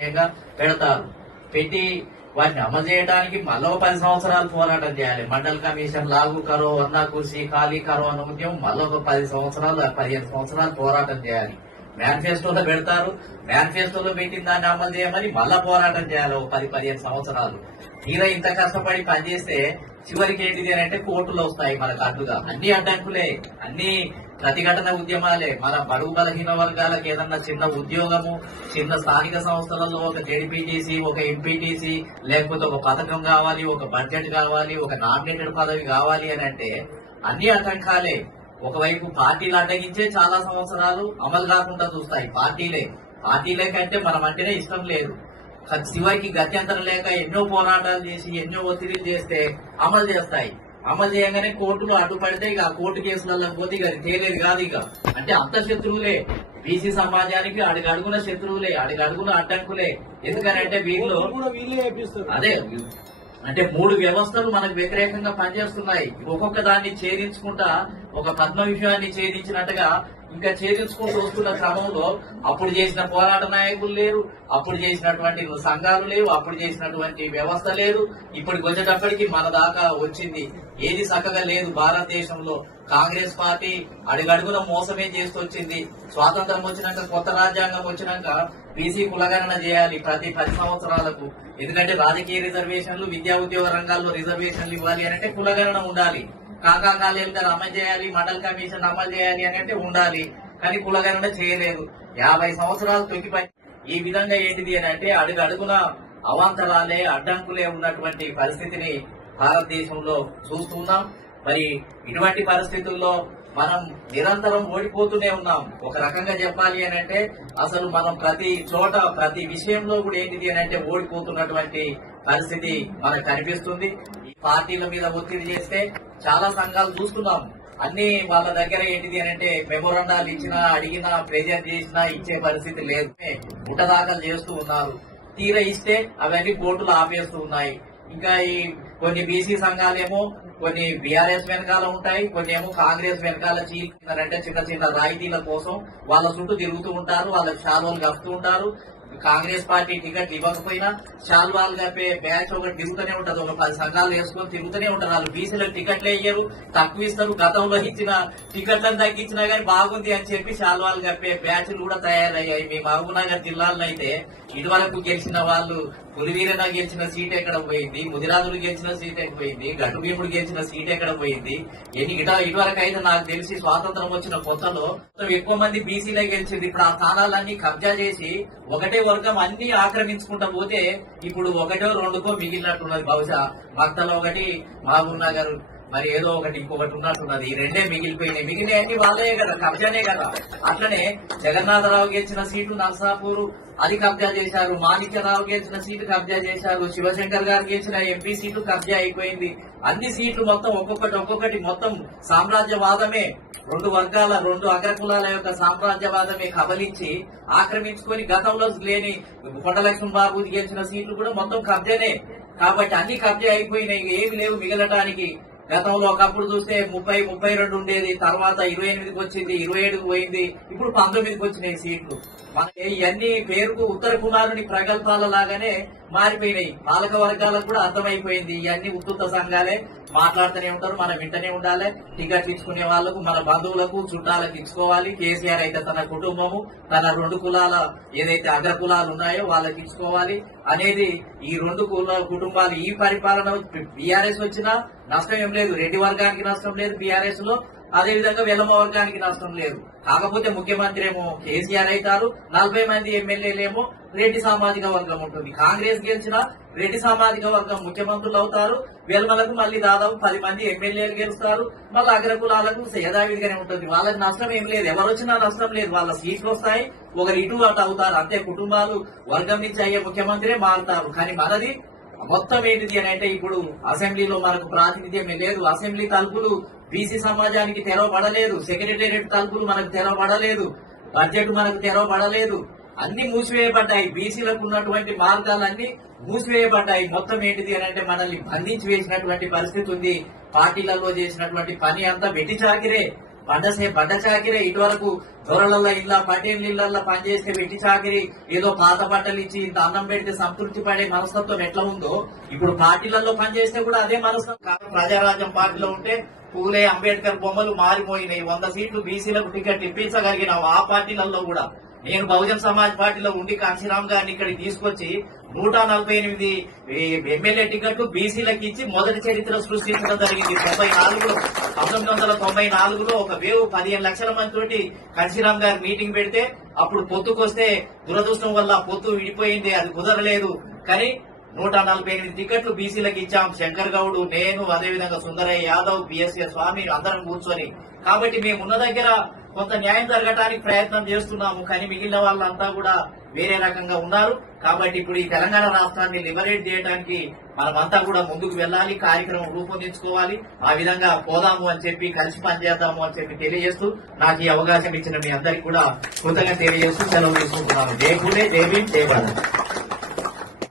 കേടാ ഏർത്താൽ പെറ്റി വാ നമയടാനിക്ക മല്ലവ 10 సంవత్సరങ്ങൾ തോന്നട ചെയ്യాలి മണ്ഡൽ കമ്മീഷൻ लागू करो 100 കഴ്സി खाली करो അനുമത്യം മല്ലവ 10 సంవత్సరాలు 15 సంవత్సరాలు തോന്നട ചെയ്യాలి మేనిఫెస్టోలో పెడతారు మేనిఫెస్టోలో పెట్టిన దాన్ని అమలు చేయమని మళ్ళా పోరాటం చేయాలి ఒక పది పదిహేను సంవత్సరాలు తీరా ఇంత కష్టపడి పనిచేస్తే చివరికి ఏంటిది అని అంటే కోర్టులు వస్తాయి మనకు అడ్డుగా అన్ని అడ్డంకులే అన్ని ప్రతిఘటన ఉద్యమాలే మన బడుగు బలహీన వర్గాలకు ఏదన్నా చిన్న ఉద్యోగము చిన్న స్థానిక సంస్థలలో ఒక జడిపిటిసి ఒక ఎంపీటీసీ లేకపోతే ఒక పథకం కావాలి ఒక బడ్జెట్ కావాలి ఒక నామినేటెడ్ పదవి కావాలి అని అంటే అన్ని ఆటంకాలే ఒకవైపు పార్టీలు అడ్డగించే చాలా సంవత్సరాలు అమలు కాకుండా చూస్తాయి పార్టీలే పార్టీలే కంటే మనం అంటేనే ఇష్టం లేదు శివకి గత్యంతరం లేక ఎన్నో పోరాటాలు చేసి ఎన్నో ఒత్తిడిలు చేస్తే అమలు చేస్తాయి అమలు చేయగానే కోర్టులు అడ్డుపడితే ఇక కోర్టు కేసులలో పోతే ఇక తేలేదు కాదు ఇక అంటే అంత శత్రువులే బీసీ సమాజానికి అడుగడుగున శత్రువులే అడుగడుగున అడ్డంకులే ఎందుకనంటే వీళ్ళు అదే అంటే మూడు వ్యవస్థలు మనకు వ్యతిరేకంగా పనిచేస్తున్నాయి ఒక్కొక్క దాన్ని ఛేదించుకుంటా ఒక పద్మ విషయాన్ని ఛేదించినట్టుగా ఇంకా ఛేదించుకుంటూ వస్తున్న క్రమంలో అప్పుడు చేసిన పోరాట నాయకులు లేరు అప్పుడు చేసినటువంటి సంఘాలు లేవు అప్పుడు చేసినటువంటి వ్యవస్థ లేదు ఇప్పటికి వచ్చేటప్పటికి మన దాకా వచ్చింది ఏది చక్కగా లేదు భారతదేశంలో కాంగ్రెస్ పార్టీ అడుగడుగున మోసమే చేస్తూ వచ్చింది స్వాతంత్రం వచ్చినాక కొత్త రాజ్యాంగం వచ్చినాక బీసీ కులగణన చేయాలి ప్రతి పది సంవత్సరాలకు ఎందుకంటే రాజకీయ రిజర్వేషన్లు విద్యా ఉద్యోగ రంగాల్లో రిజర్వేషన్లు ఇవ్వాలి అని అంటే కులగణన ఉండాలి కాకాకాలేందరూ అమలు చేయాలి మండల్ కమిషన్ అమలు చేయాలి అని అంటే ఉండాలి కానీ కులగణన చేయలేదు యాభై సంవత్సరాలు తొక్కిపై ఈ విధంగా ఏంటిది అని అంటే అడుగు అడుగున అవాంతరాలే అడ్డంకులే ఉన్నటువంటి పరిస్థితిని భారతదేశంలో చూస్తున్నాం మరి ఇటువంటి పరిస్థితుల్లో మనం నిరంతరం ఓడిపోతూనే ఉన్నాం ఒక రకంగా చెప్పాలి అని అంటే అసలు మనం ప్రతి చోట ప్రతి విషయంలో కూడా ఏంటిది అని అంటే ఓడిపోతున్నటువంటి పరిస్థితి మనకు కనిపిస్తుంది పార్టీల మీద ఒత్తిడి చేస్తే చాలా సంఘాలు చూస్తున్నాం అన్ని వాళ్ళ దగ్గర ఏంటిది అని అంటే మెమోరండాలు ఇచ్చినా అడిగినా ప్రెజర్ చేసినా ఇచ్చే పరిస్థితి లేదు ముఠదాఖలు చేస్తూ ఉన్నారు తీర ఇస్తే అవన్నీ కోర్టులు ఆపేస్తూ ఉన్నాయి ఇంకా ఈ కొన్ని బీసీ సంఘాలేమో కొన్ని బీఆర్ఎస్ వెనకాల ఉంటాయి కొన్ని ఏమో కాంగ్రెస్ వెనకాల చీలుతున్నారంటే చిన్న చిన్న రాయితీల కోసం వాళ్ళ చుట్టూ తిరుగుతూ ఉంటారు వాళ్ళకి షాలువలు కడుతూ ఉంటారు కాంగ్రెస్ పార్టీ టికెట్ ఇవ్వకపోయినా శాల్వాల్ కప్పే బ్యాచ్ ఒకటి తిరుగుతూనే ఉంటుంది ఒక పది సంఘాలు వేసుకొని తిరుగుతూనే ఉంటారు వాళ్ళు బీసీలకు టికెట్లే ఇయ్యరు తక్కువ ఇస్తారు గతంలో ఇచ్చిన టికెట్లను తగ్గించినా కానీ బాగుంది అని చెప్పి శాల్వాల్ చెప్పే బ్యాచ్లు కూడా తయారయ్యాయి మీ మహబూబ్నగర్ జిల్లాలో అయితే ఇటువరకు గెలిచిన వాళ్ళు పులివీరన గెలిచిన సీట్ ఎక్కడ పోయింది ముదిరాజులు గెలిచిన సీట్ ఎక్కడ పోయింది గడ్డుభీముడు గెలిచిన సీట్ ఎక్కడ పోయింది ఎన్ని ఇట ఇటువరకు అయితే నాకు తెలిసి స్వాతంత్రం వచ్చిన కొత్తలో ఎక్కువ మంది బీసీలే గెలిచింది ఇప్పుడు ఆ స్థానాలన్నీ కబ్జా చేసి ఒకటే ఒకటే వర్గం అన్ని ఆక్రమించుకుంటా పోతే ఇప్పుడు ఒకటో రెండుకో మిగిలినట్టున్నది బహుశా భక్తలు ఒకటి మహబూబ్ గారు మరి ఏదో ఒకటి ఇంకొకటి ఉన్నట్టున్నది ఈ రెండే మిగిలిపోయినాయి మిగిలిన అన్ని వాళ్ళే కదా కబ్జానే కదా అట్లనే జగన్నాథరావు గెలిచిన సీటు నర్సాపూర్ అది కబ్జా చేశారు మాణిక్యరావు గెలిచిన సీటు కబ్జా చేశారు శివశంకర్ గారు గెలిచిన ఎంపీ సీటు కబ్జా అయిపోయింది అన్ని సీట్లు మొత్తం ఒక్కొక్కటి ఒక్కొక్కటి మొత్తం సామ్రాజ్యవాదమే రెండు వర్గాల రెండు అగ్రకులాల యొక్క సామ్రాజ్యవాదమే కబలించి ఆక్రమించుకొని గతంలో లేని కొండలక్ష్మణ్ బాబు గెలిచిన సీట్లు కూడా మొత్తం కబ్జేనే కాబట్టి అన్ని కబ్జే అయిపోయినాయి ఏమి లేవు మిగలటానికి గతంలో ఒకప్పుడు చూస్తే ముప్పై ముప్పై రెండు ఉండేది తర్వాత ఇరవై ఎనిమిదికి వచ్చింది ఇరవై ఏడుకు పోయింది ఇప్పుడు పంతొమ్మిదికి వచ్చినాయి సీట్లు మన ఇవన్నీ పేరుకు ఉత్తర కుమారుని ప్రగల్భాల లాగానే మారిపోయినాయి పాలక వర్గాలకు కూడా అర్థమైపోయింది ఇవన్నీ ఉత్తుత సంఘాలే మాట్లాడుతూనే ఉంటారు మనం వింటనే ఉండాలి టికెట్ తీసుకునే వాళ్ళకు మన బంధువులకు చుట్టాలకు ఇచ్చుకోవాలి కేసీఆర్ అయితే తన కుటుంబము తన రెండు కులాల ఏదైతే అగ్ర కులాలు ఉన్నాయో వాళ్ళకి ఇచ్చుకోవాలి అనేది ఈ రెండు కుల కుటుంబాలు ఈ పరిపాలన బీఆర్ఎస్ వచ్చినా నష్టం ఏం లేదు రెడ్డి వర్గానికి నష్టం లేదు బీఆర్ఎస్ లో అదేవిధంగా వెల్లమ వర్గానికి నష్టం లేదు కాకపోతే ముఖ్యమంత్రి ఏమో కేసీఆర్ అవుతారు నలభై మంది ఎమ్మెల్యేలేమో రెడ్డి సామాజిక వర్గం ఉంటుంది కాంగ్రెస్ గెలిచిన రెడ్డి సామాజిక వర్గం ముఖ్యమంత్రులు అవుతారు వెల్మలకు మళ్ళీ దాదాపు పది మంది ఎమ్మెల్యేలు గెలుస్తారు మళ్ళీ అగ్రకులాలకు యథావిధిగానే ఉంటుంది వాళ్ళకి నష్టం ఏం లేదు ఎవరు వచ్చినా నష్టం లేదు వాళ్ళ సీట్లు వస్తాయి ఒకరు ఇటు అటు అవుతారు అంతే కుటుంబాలు వర్గం నుంచి అయ్యే ముఖ్యమంత్రి మారుతారు కానీ మనది మొత్తం ఏంటిది అని అంటే ఇప్పుడు అసెంబ్లీలో మనకు ప్రాతినిధ్యం లేదు అసెంబ్లీ తలుపులు బీసీ సమాజానికి తెరవబడలేదు సెక్రటేరియట్ తలుపులు మనకు తెరవబడలేదు బడ్జెట్ మనకు తెరవబడలేదు అన్ని మూసివేయబడ్డాయి బీసీలకు ఉన్నటువంటి మార్గాలన్నీ మూసివేయబడ్డాయి మొత్తం ఏంటిది అని అంటే మనల్ని బంధించి వేసినటువంటి పరిస్థితి ఉంది పార్టీలలో చేసినటువంటి పని అంతా వెట్టి చాకిరే పదసే పెద్ద చాకిరే వరకు దొరలల్ల ఇళ్ళ పటేల్ ఇళ్ళల్లో పనిచేసే వెట్టి చాకిరి ఏదో పాత బట్టలు ఇచ్చి ఇంత అన్నం పెడితే సంతృప్తి పడే మనస్తత్వం ఎట్లా ఉందో ఇప్పుడు పార్టీలలో పనిచేస్తే కూడా అదే మనస్తత్వం ప్రజారాజ్యం పార్టీలో ఉంటే పూలే అంబేద్కర్ బొమ్మలు మారిపోయినాయి వంద సీట్లు బీసీలకు టికెట్ ఇప్పించగలిగినావు ఆ పార్టీలలో కూడా నేను బహుజన్ సమాజ్ పార్టీలో ఉండి కాంశీరామ్ గారిని ఇక్కడికి తీసుకొచ్చి నూట నలభై ఎనిమిది ఎమ్మెల్యే టికెట్లు బీసీలకు ఇచ్చి మొదటి చరిత్ర సృష్టించడం జరిగింది తొంభై నాలుగులో పంతొమ్మిది వందల తొంభై నాలుగులో ఒక వేవు పదిహేను లక్షల మంది తోటి కాంశీరామ్ గారు మీటింగ్ పెడితే అప్పుడు పొత్తుకొస్తే దురదృష్టం వల్ల పొత్తు విడిపోయింది అది కుదరలేదు కానీ నూట నలభై ఎనిమిది టికెట్లు బీసీలకు ఇచ్చాం శంకర్ గౌడ్ నేను అదేవిధంగా సుందరయ్య యాదవ్ బిఎస్ఏ స్వామి అందరం కూర్చొని కాబట్టి మేము ఉన్న దగ్గర కొంత న్యాయం జరగటానికి ప్రయత్నం చేస్తున్నాము కానీ మిగిలిన వాళ్ళంతా కూడా వేరే రకంగా ఉన్నారు కాబట్టి ఇప్పుడు ఈ తెలంగాణ రాష్ట్రాన్ని లిబరేట్ చేయడానికి మనమంతా కూడా ముందుకు వెళ్ళాలి కార్యక్రమం రూపొందించుకోవాలి ఆ విధంగా పోదాము అని చెప్పి కలిసి పనిచేద్దాము అని చెప్పి తెలియజేస్తూ నాకు ఈ అవకాశం ఇచ్చిన మీ అందరికీ కూడా కృతజ్ఞత తెలియజేస్తూ సెలవు తీసుకుంటున్నాను జై పూడే జై